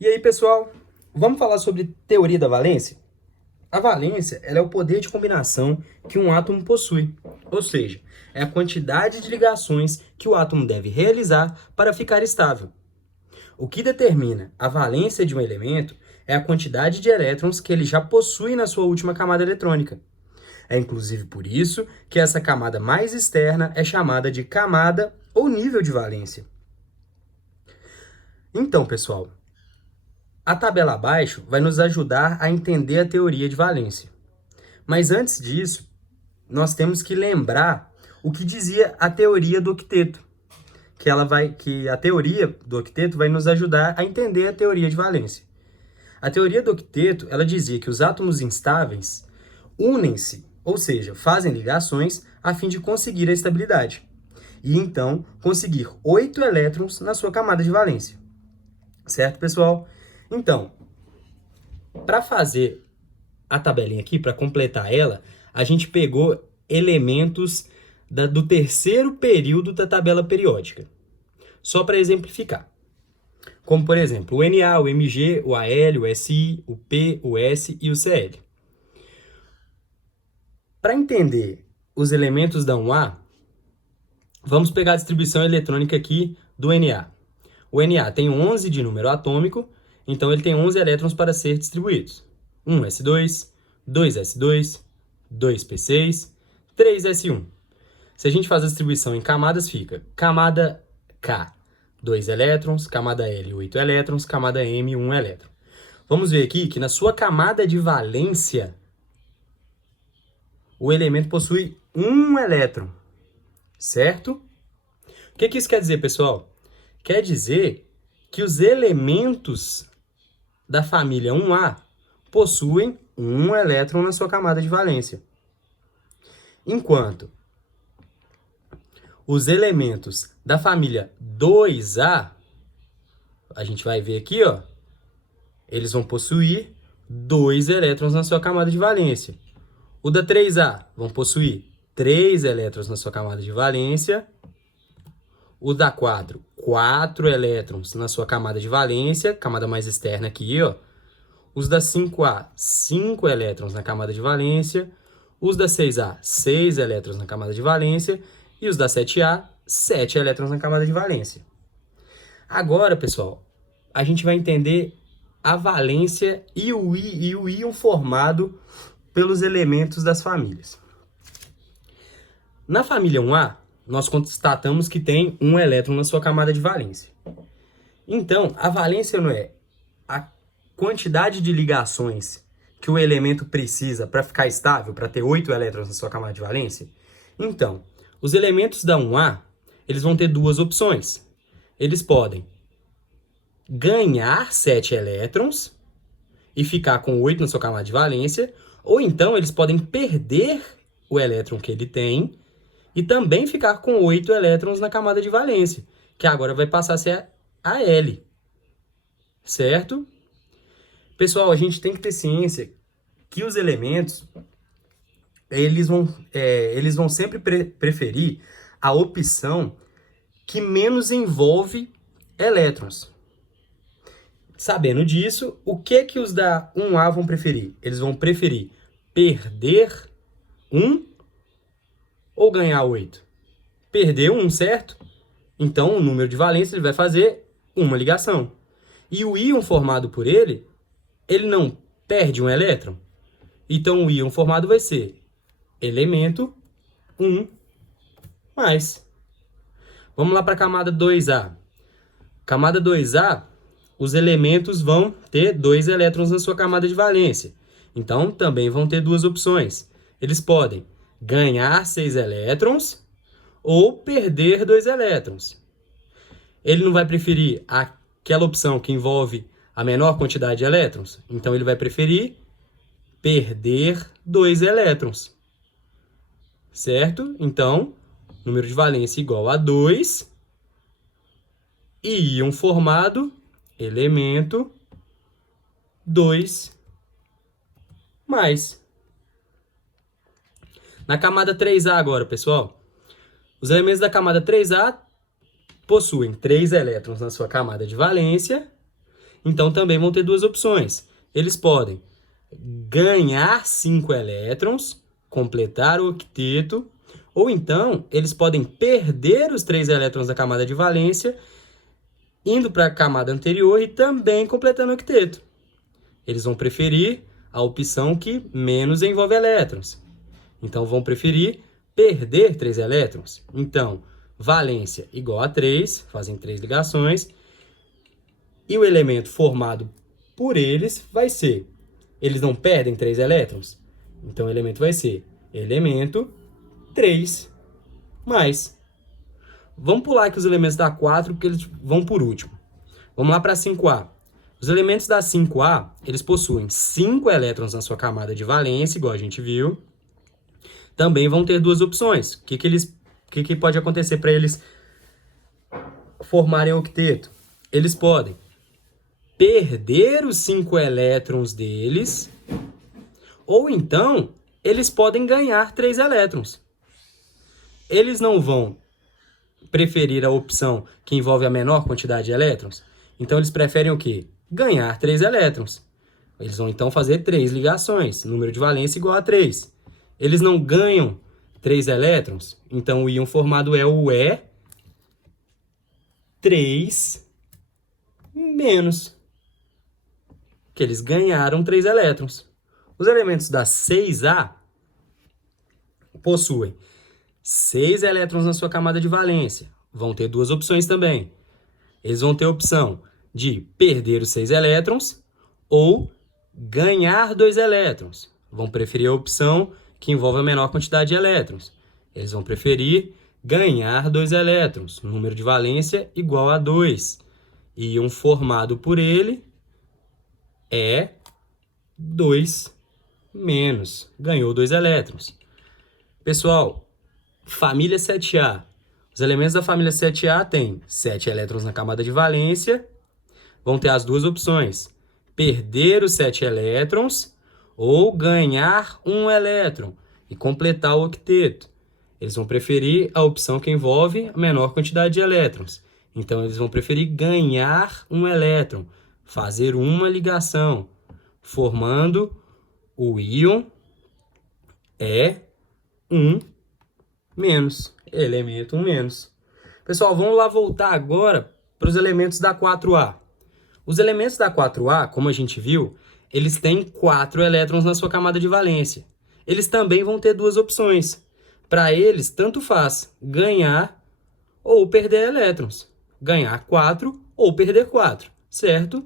E aí, pessoal, vamos falar sobre teoria da valência? A valência, ela é o poder de combinação que um átomo possui, ou seja, é a quantidade de ligações que o átomo deve realizar para ficar estável. O que determina a valência de um elemento é a quantidade de elétrons que ele já possui na sua última camada eletrônica. É inclusive por isso que essa camada mais externa é chamada de camada ou nível de valência. Então, pessoal, a tabela abaixo vai nos ajudar a entender a teoria de valência. Mas antes disso, nós temos que lembrar o que dizia a teoria do octeto, que a teoria do octeto vai nos ajudar a entender a teoria de valência. A teoria do octeto, ela dizia que os átomos instáveis unem-se, ou seja, fazem ligações a fim de conseguir a estabilidade. E então conseguir 8 elétrons na sua camada de valência. Certo, pessoal? Então, para fazer a tabelinha aqui, para completar ela, a gente pegou elementos do terceiro período da tabela periódica. Só para exemplificar. Como, por exemplo, o Na, o Mg, o Al, o Si, o P, o S e o Cl. Para entender os elementos da 1A, vamos pegar a distribuição eletrônica aqui do Na. O Na tem 11 de número atômico, então ele tem 11 elétrons para ser distribuídos. 1s2, 2s2, 2p6, 3s1. Se a gente faz a distribuição em camadas, fica camada K, 2 elétrons, camada L, 8 elétrons, camada M, 1 elétron. Vamos ver aqui que na sua camada de valência, o elemento possui 1 elétron, certo? O que isso quer dizer, pessoal? Quer dizer que os elementos da família 1A possuem 1 elétron na sua camada de valência. Enquanto os elementos da família 2A, a gente vai ver aqui, ó, eles vão possuir 2 elétrons na sua camada de valência. O da 3A vão possuir 3 elétrons na sua camada de valência. O da 4, 4 elétrons na sua camada de valência, camada mais externa aqui, ó. Os da 5A, 5 elétrons na camada de valência. Os da 6A, 6 elétrons na camada de valência. E os da 7A, 7 elétrons na camada de valência. Agora, pessoal, a gente vai entender a valência e o íon formado pelos elementos das famílias. Na família 1A, nós constatamos que tem 1 elétron na sua camada de valência. Então, a valência não é a quantidade de ligações que o elemento precisa para ficar estável, para ter 8 elétrons na sua camada de valência? Então, os elementos da 1A, eles vão ter duas opções. Eles podem ganhar 7 elétrons e ficar com 8 na sua camada de valência, ou então eles podem perder o elétron que ele tem e também ficar com 8 elétrons na camada de valência, que agora vai passar a ser a L. Certo? Pessoal, a gente tem que ter ciência que os elementos eles vão sempre preferir a opção que menos envolve elétrons. Sabendo disso, o que os da 1A vão preferir? Eles vão preferir perder 1 ou ganhar 8? Perder 1, certo? Então, o número de valência ele vai fazer uma ligação. E o íon formado por ele não perde um elétron? Então, o íon formado vai ser elemento 1 mais. Vamos lá para a camada 2A. Camada 2A, os elementos vão ter 2 elétrons na sua camada de valência. Então, também vão ter duas opções. Eles podem ganhar 6 elétrons ou perder 2 elétrons. Ele não vai preferir aquela opção que envolve a menor quantidade de elétrons? Então, ele vai preferir perder 2 elétrons. Certo? Então, número de valência igual a 2. E íon formado, elemento 2 mais. Na camada 3A agora, pessoal. Os elementos da camada 3A possuem 3 elétrons na sua camada de valência Então, também vão ter duas opções. Eles podem ganhar 5 elétrons, completar o octeto, ou então eles podem perder os 3 elétrons da camada de valência, indo para a camada anterior e também completando o octeto. Eles vão preferir a opção que menos envolve elétrons. Então, vão preferir perder 3 elétrons. Então, valência igual a 3, fazem 3 ligações, e o elemento formado por eles vai ser, eles não perdem 3 elétrons? Então, o elemento vai ser elemento 3 mais. Vamos pular aqui os elementos da 4, porque eles vão por último. Vamos lá para a 5A. Os elementos da 5A, eles possuem 5 elétrons na sua camada de valência, igual a gente viu. Também vão ter duas opções. O que pode acontecer para eles formarem octeto? Eles podem perder os 5 elétrons deles, ou então eles podem ganhar 3 elétrons. Eles não vão preferir a opção que envolve a menor quantidade de elétrons, então eles preferem o quê? Ganhar 3 elétrons. Eles vão então fazer 3 ligações, número de valência igual a 3. Eles não ganham 3 elétrons, então o íon formado é o E3-, que eles ganharam 3 elétrons. Os elementos da 6A possuem 6 elétrons na sua camada de valência. Vão ter duas opções também. Eles vão ter a opção de perder os 6 elétrons ou ganhar 2 elétrons. Vão preferir a opção que envolve a menor quantidade de elétrons. Eles vão preferir ganhar 2 elétrons, número de valência igual a 2. Íon formado por ele é 2-, ganhou 2 elétrons. Pessoal, família 7A. Os elementos da família 7A têm 7 elétrons na camada de valência. Vão ter as duas opções: perder os 7 elétrons ou ganhar 1 elétron e completar o octeto. Eles vão preferir a opção que envolve a menor quantidade de elétrons. Então, eles vão preferir ganhar 1 elétron, fazer uma ligação, formando o íon E1-, elemento 1-. Pessoal, vamos lá voltar agora para os elementos da 4A. Os elementos da 4A, como a gente viu, eles têm 4 elétrons na sua camada de valência. Eles também vão ter duas opções. Para eles, tanto faz ganhar ou perder elétrons. Ganhar 4 ou perder 4, certo?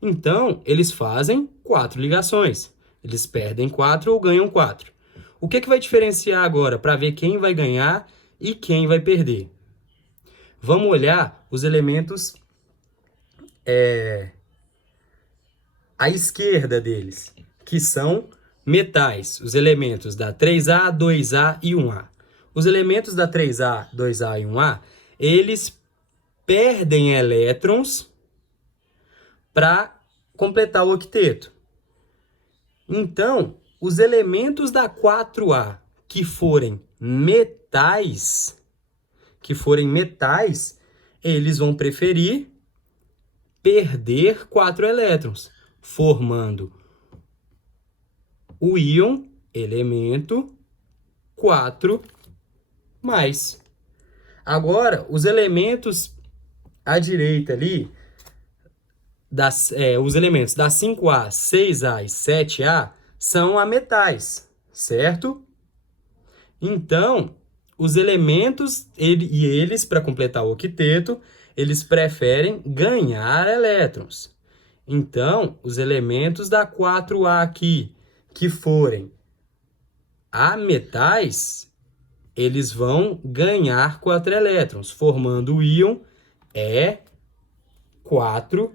Então, eles fazem 4 ligações. Eles perdem 4 ou ganham 4. O que vai diferenciar agora para ver quem vai ganhar e quem vai perder? Vamos olhar os elementos à esquerda deles, que são metais, os elementos da 3A, 2A e 1A. Os elementos da 3A, 2A e 1A, eles perdem elétrons para completar o octeto. Então, os elementos da 4A que forem metais, eles vão preferir perder 4 elétrons, formando o íon elemento 4+. Agora, os elementos à direita ali, os elementos da 5A, 6A e 7A são ametais, certo? Então, os elementos, eles, para completar o octeto, eles preferem ganhar elétrons. Então, os elementos da 4A aqui, que forem ametais, eles vão ganhar 4 elétrons, formando o íon E4-.